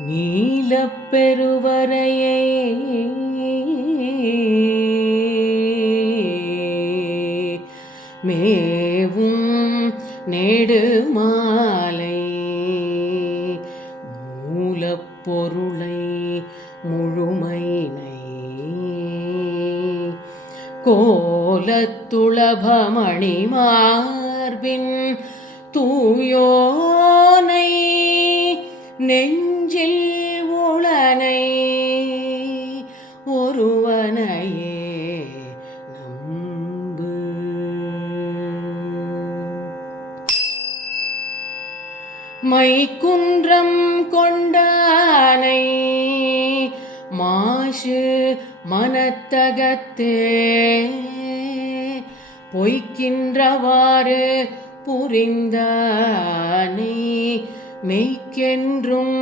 நீலப்பெருவரையே. மேவும் நெடுமாலை. மூலப்பொருளை முழுமைனை கோலத்துளபமணி மார்பின் தூயோனை. நெஞ்ச நெஞ்சில் உளனை ஒருவனையே நம்பு. மைக்குன்றம் கொண்டானை மாசு மனத்தகத்தே பொய்க்கின்றவாறு புரிந்தானே மெய்க்கென்றும்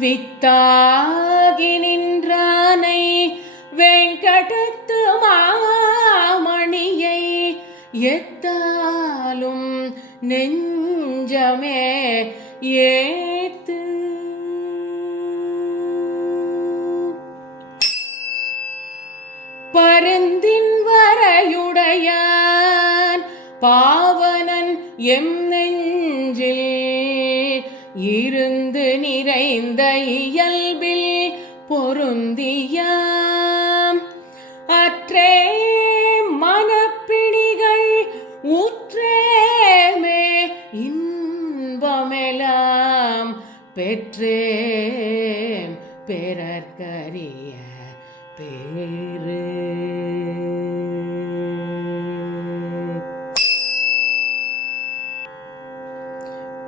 வித்தாகி நின்றானை வெங்கடத்து மாமணியை எத்தாலும் நெஞ்சமே ஏத்து. பருந்தின் வரையுடையான் பாவனன் எம் நெஞ்சில் இருந்து நிறைந்த இயல்பில் பொருந்திய அற்றே மனப்பிடிகள் ஊற்றேமே இன்பமெலாம். பெற்றேம் பெறற்கரிய பேரு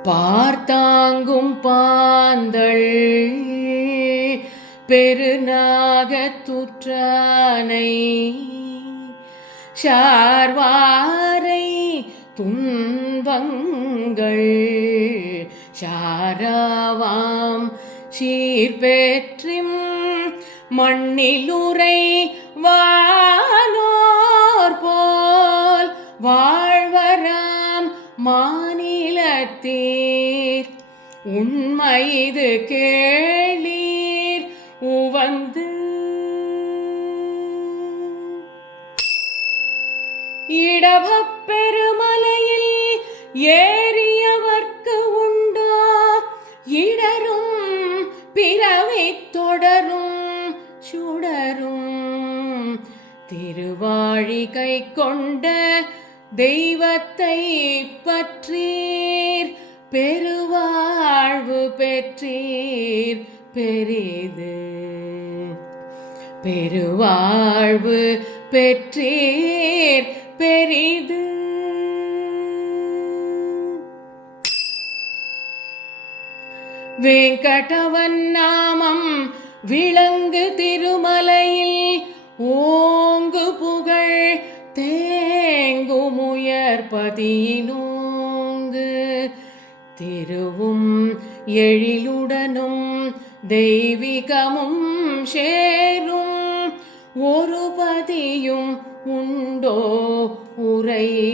பார்த்தாங்கும் பாந்தள். பெருநாகத்துற்றானை. சார்வாரை துன்பங்கள். சாராவாம் சீர்பெற்றிம் மண்ணிலுரை வானோர் போல். வாழ்வராம் மாநிலத்தீர் உண்மை இது கேளீர் உவந்து. இடபப் ஏறியவர்க்கு உண்டா? இடரும் பிறவை தொடரும் சுடரும். திருவாழி கை கொண்ட தெய்வத்தை பற்றீர் பெருவாழ்வு பெற்றீர் பெரிது. பெருவாழ்வு பெற்றீர் பெரிது. வேங்கடவன் நாமம் விளங்கு திருமலையில் ஓங்கு புகழ் தேங்குமுயர் பதியினோங்கு திருவும் எழிலுடனும் தெய்வீகமும் சேரும். ஒரு பதியும் உண்டோ உரை?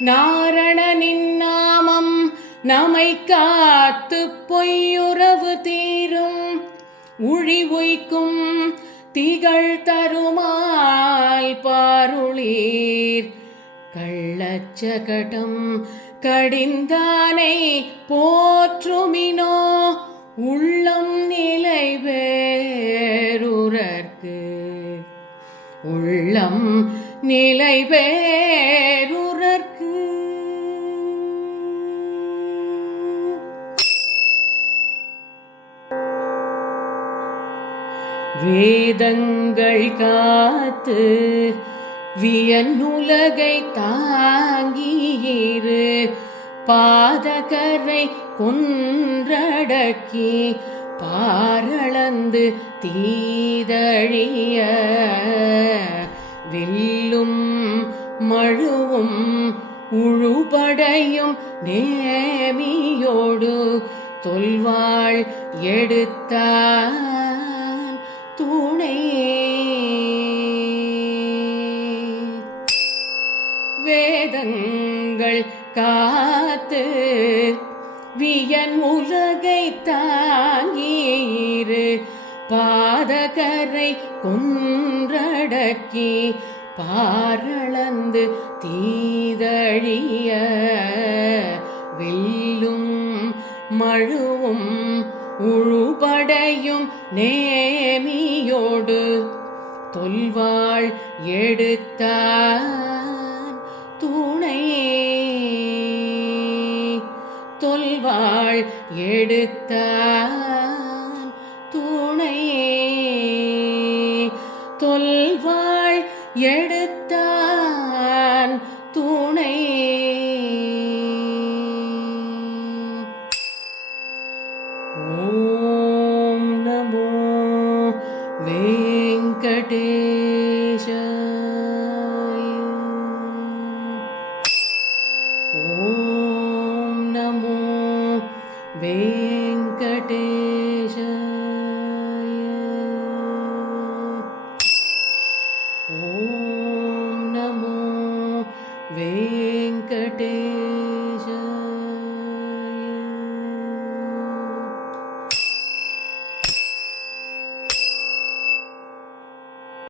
நாரணனின் நாமம் நமை காத்து பொய்யுறவு தீரும். உழி உய்க்கும் திகழ் தருமால் பாருளீர். கள்ளச்சகடம் கடிந்தானை போற்றுமினோ? உள்ளம் நிலை வேறுரர்க்கு உள்ளம் நிலை வேறுரர்க்கு வேதங்கள் காத்து வியன்னுலகை தாங்கியிரு பாதகரை கொன்றடக்கி பாரளந்து தீதழிய வில்லும் மழுவும் உழுபடையும் நேமியோடு தொல்வாள் எடுத்தான் துணை வேதங்கள் காத்து வியன் உலகை தாங்கீரு பாதகரை கொன்றடக்கி பாரளந்து தீதழிய வெல்லும் மழுவும் உழுபடையும் நேமியோடு தொல்வாள் எடுத்தார். துணை தொல்வாள் எடுத்தான் துணை தொல்வாள் எடுத்தான் துணை ஓம் நமோ வே வெங்கடேஷாய ஓம் நமோ வெங்கடேஷாய